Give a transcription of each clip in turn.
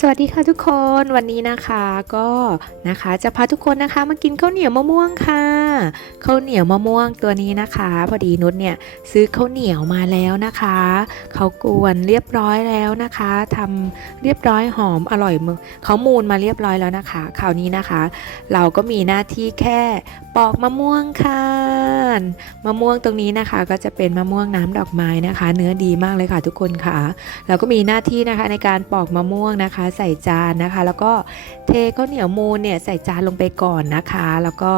สวัสดีค่ะทุกคนวันนี้นะคะก็นะคะจะพาทุกคนนะคะมากินข้าวเหนียวมะม่วงค่ะ ข้าวเหนียวมะม่วงตัวนี้นะคะ พอดีนุชเนี่ยซื้อข้าวเหนียวมาแล้วนะคะเขากวนเรียบร้อยแล้วนะคะทำเรียบร้อยหอมอร่อยมือเขามูลมาเรียบร้อยแล้วนะคะ คราวนี้นะคะ เราก็มีหน้าที่แค่ปอกมะม่วงค่ะมะม่วงตรงนี้นะคะ ก็จะเป็นมะม่วงน้ำดอกไม้นะคะ เนื้อดีมากเลยค่ะทุกคนค่ะ เราก็มีหน้าที่นะคะในการปอกมะม่วงนะคะ ใส่จานนะคะ แล้วก็เทข้าวเหนียวมูนเนี่ยใส่จานลงไปก่อนนะคะ แล้วก็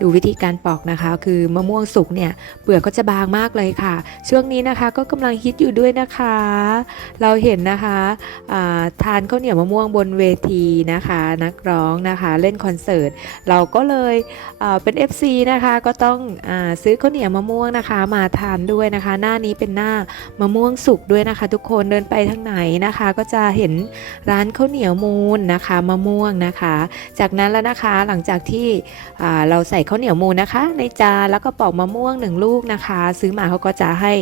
ดูวิธีการปอกนะคะ คือมะม่วงสุกเนี่ยเปลือกก็จะบางมากเลยค่ะ ช่วงนี้นะคะก็กำลังฮิตอยู่ด้วยนะคะ เราเห็นนะคะาทานข้าวเหนียวมะม่วงบนเวทีนะคะ นักร้องนะคะเล่นคอนเสิร์ตเราก็เลยเป็น FC นะคะก็ต้องอซื้อข้าวเหนียวมะม่วงนะคะ มาทานด้วยนะคะ หน้านี้เป็นหน้ามะม่วงสุกด้วยนะคะ ทุกคนเดินไปทางไหนนะคะ ก็จะเห็นร้านข้าวเหนียวมูนนะคะ มะม่วงนะคะ จากนั้นแล้วนะคะหลังจากที่เราใส่ข้าวเหนียวมูนนะคะ ในจานแล้วก็ปอกมะม่วงหนึ่งลูกนะคะ ซื้อมาเขาก็จะให้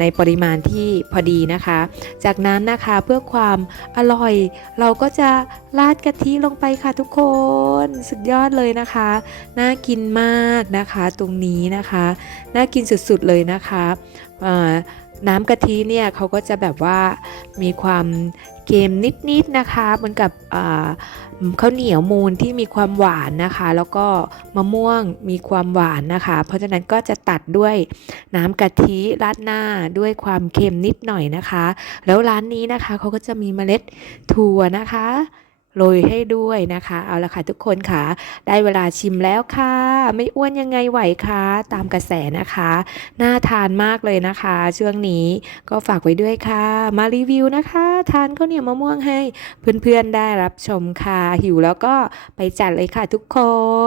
ในปริมาณที่พอดีนะคะ จากนั้นนะคะเพื่อความอร่อยเราก็จะราดกะทิลงไปค่ะทุกคนสุดยอดเลยนะคะ น่ากินมากนะคะตรงนี้นะคะ น่ากินสุดๆเลยนะคะน้ำกะทิเนี่ยเขาก็จะแบบว่ามีความเค็มนิดๆนะคะเหมือนกับข้าวเหนียวมูนที่มีความหวานนะคะ แล้วก็มะม่วงมีความหวานนะคะ เพราะฉะนั้นก็จะตัดด้วยน้ำกะทิราดหน้าด้วยความเค็มนิดหน่อยนะคะ แล้วร้านนี้นะคะเขาก็จะมีเมล็ดถั่วนะคะโรยให้ด้วยนะคะ เอาละค่ะทุกคนค่ะ ได้เวลาชิมแล้วค่ะ ไม่อ้วนยังไงไหวคะตามกระแสนะคะ น่าทานมากเลยนะคะ ช่วงนี้ก็ฝากไว้ด้วยค่ะ มารีวิวนะคะ ทานข้าวเหนียวมะม่วงให้ เพื่อนๆได้รับชมค่ะ หิวแล้วก็ไปจัดเลยค่ะทุกค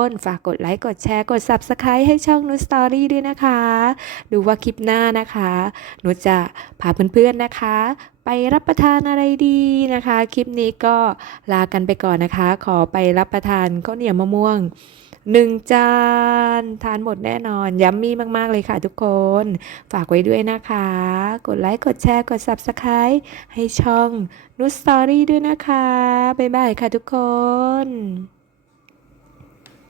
น ฝากกดไลค์กดแชร์กด Subscribe ให้ช่องนุสตอรี่ด้วยนะคะ ดูว่าคลิปหน้านะคะนุชจะพาเพื่อนๆนะคะ ไปรับประทานอะไรดีนะคะ คลิปนี้ก็ลากันไปก่อนนะคะ ขอไปรับประทานข้าวเหนียวมะม่วง หนึ่งจาน ทานหมดแน่นอนยัมมี่มาก ๆ เลยค่ะทุกคน ฝากไว้ด้วยนะคะ กดไลค์ กดแชร์ กด Subscribe ให้ช่องนุสตอรี่ด้วยนะคะ บ๊ายบายค่ะทุกคน